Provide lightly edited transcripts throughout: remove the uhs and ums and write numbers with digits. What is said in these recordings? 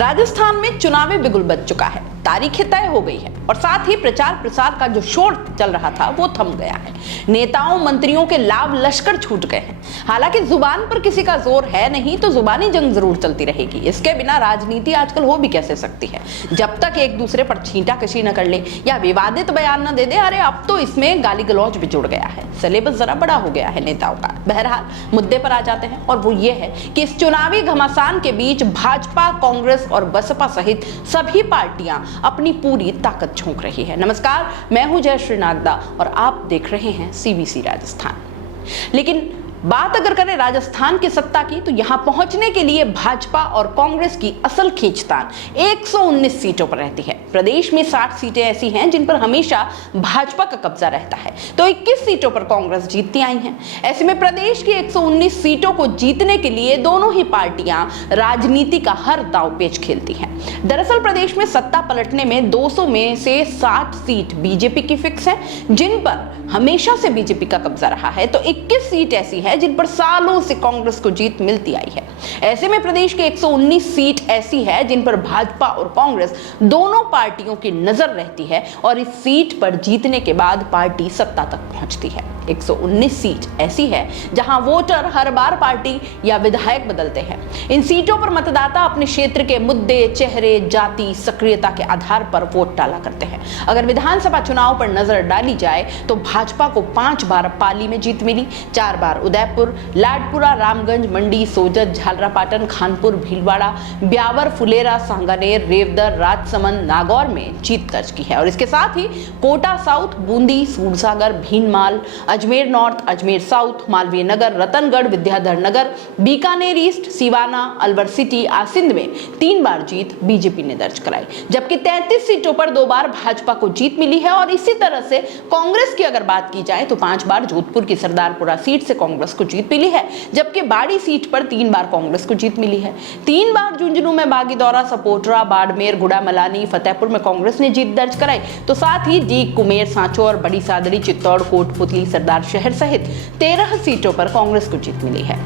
राजस्थान में चुनावी बिगुल बज चुका है, तारीखें तय हो गई है और साथ ही प्रचार प्रसार का जो शोर चल रहा था वो थम गया है। नेताओं मंत्रियों के लाभ लश्कर छूट गए हैं। हालांकि जुबान पर किसी का जोर है नहीं तो जुबानी जंग जरूर चलती रहेगी। इसके बिना राजनीति आजकल हो भी कैसे सकती है, जब तक एक दूसरे पर छींटाकशी न कर ले या विवादित बयान न दे दे। अरे अब तो इसमें गाली गलौज भी जुड़ गया है, सिलेबस जरा बड़ा हो गया है नेताओं का। बहरहाल मुद्दे पर आ जाते हैं और वो ये है कि इस चुनावी घमासान के बीच भाजपा, कांग्रेस और बसपा सहित सभी पार्टियां अपनी पूरी ताकत झोंक रही है। नमस्कार, मैं हूं जयश्री नागदा और आप देख रहे हैं सीबीसी राजस्थान। लेकिन बात अगर करें राजस्थान की सत्ता की तो यहां पहुंचने के लिए भाजपा और कांग्रेस की असल खींचतान 119 सीटों पर रहती है। प्रदेश में 60 सीटें ऐसी हैं जिन पर हमेशा भाजपा का कब्जा रहता है तो 21 सीटों पर कांग्रेस जीतती आई हैं। ऐसे में प्रदेश की 119 सीटों को जीतने के लिए दोनों ही पार्टियां राजनीति का हर दांव पेच खेलती हैं। दरअसल प्रदेश में सत्ता पलटने में 200 में से 60 सीट बीजेपी की फिक्स है, जिन पर हमेशा से बीजेपी का कब्जा रहा है, तो 21 सीट ऐसी है जिन पर सालों से कांग्रेस को जीत मिलती आई है। ऐसे में प्रदेश के 119 सीट ऐसी है जिन पर भाजपा और कांग्रेस दोनों पार्टियों की नजर रहती है और इस सीट पर जीतने के बाद पार्टी सत्ता तक पहुंचती है। 119 सीट ऐसी है जहां वोटर हर बार पार्टी या विधायक बदलते हैं। इन सीटों पर मतदाता अपने क्षेत्र के मुद्दे, चेहरे, जाति, सक्रियता के आधार पर वोट डाला करते हैं। अगर विधानसभा चुनाव पर नजर डाली जाए तो भाजपा को 5 बार पाली में जीत मिली, 4 बार उदयपुर, लाडपुरा, रामगंज, मंडी, सोजत, झालरापाटन, खानपुर, भीलवाड़ा, ब्यावर, फुलेरा, सांगानेर, रेवदर, राजसमंद, नागौर में जीत दर्ज की है। और इसके साथ ही Kota south, Bundi, Sursagar, Bhinmal, Ajmer north, Ajmer south, Malviya Nagar, Ratangarh, Vidyadhar Nagar, Bikaner east, Siwana, Alwar city, Asind में 3 बार जीत बीजेपी ने दर्ज कराई, जबकि 33 सीटों पर 2 बार भाजपा को जीत मिली है। और इसी तरह से कांग्रेस की अगर बात की जाए तो 5 बार जोधपुर की सरदारपुरा सीट से कांग्रेस को जीत मिली है, जबकि बाड़ी सीट पर 3 बार कांग्रेस को जीत मिली है। 3 बार झुंझुनू में बागीदौरा, सपोटरा, बाड़मेर, गुड़ामलानी, फतेहपुर में कांग्रेस ने जीत दर्ज कराई, तो साथ ही डीग, कुमेर, सांचो और बड़ी सादड़ी, चित्तौड़, कोटपुतली, सरदार शहर सहित 13 सीटों पर कांग्रेस को जीत मिली है।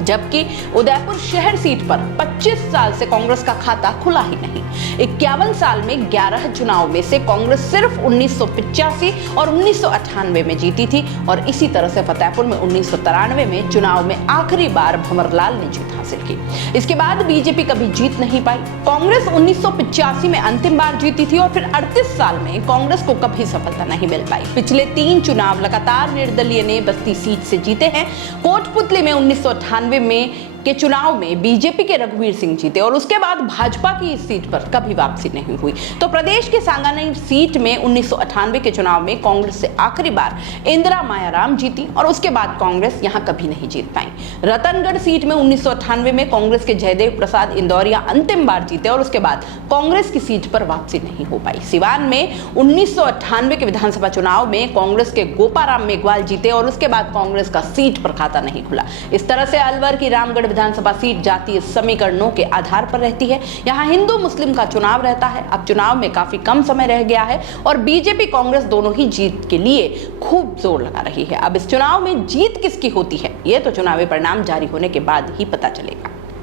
जबकि उदयपुर शहर सीट पर 25 साल से कांग्रेस का खाता खुला ही नहीं। 51 साल में 11 चुनाव में से कांग्रेस सिर्फ 1985 और 1998 में जीती थी और इसी तरह से फतेहपुर में 1993 में चुनाव में आखिरी बार भंवरलाल ने जीत हासिल की। इसके बाद बीजेपी कभी जीत नहीं पाई। कांग्रेस 1985 में अंतिम बार जीती थी और फिर 38 साल में कांग्रेस को कभी सफलता नहीं मिल पाई। पिछले 3 चुनाव लगातार निर्दलीय ने बस्ती सीट से जीते हैं। कोटपुतली में 1998 में के चुनाव में बीजेपी के रघुवीर सिंह जीते और उसके बाद भाजपा की इस सीट पर कभी वापसी नहीं हुई। तो प्रदेश के सांगानेर सीट में 1998 के चुनाव में कांग्रेस से आखिरी बार इंदिरा मायाराम जीती और उसके बाद कांग्रेस यहां कभी नहीं जीत पाई। रतनगढ़ सीट में 1998 में कांग्रेस के जयदेव प्रसाद इंदौरिया अंतिम बार जीते और उसके बाद कांग्रेस की सीट पर वापसी नहीं हो पाई। सिवान में 1998 के विधानसभा चुनाव में कांग्रेस के गोपाराम मेघवाल जीते और उसके बाद कांग्रेस का सीट पर खाता नहीं खुला। इस तरह से अलवर की रामगढ़ विधानसभा सीट जातीय समीकरणों के आधार पर रहती है। यहां हिंदू मुस्लिम का चुनाव रहता है। अब चुनाव में काफी कम समय रह गया है और बीजेपी कांग्रेस दोनों ही जीत के लिए खूब जोर लगा रही है। अब इस चुनाव में जीत किसकी होती है ये तो चुनावी परिणाम जारी होने के बाद ही पता चलेगा।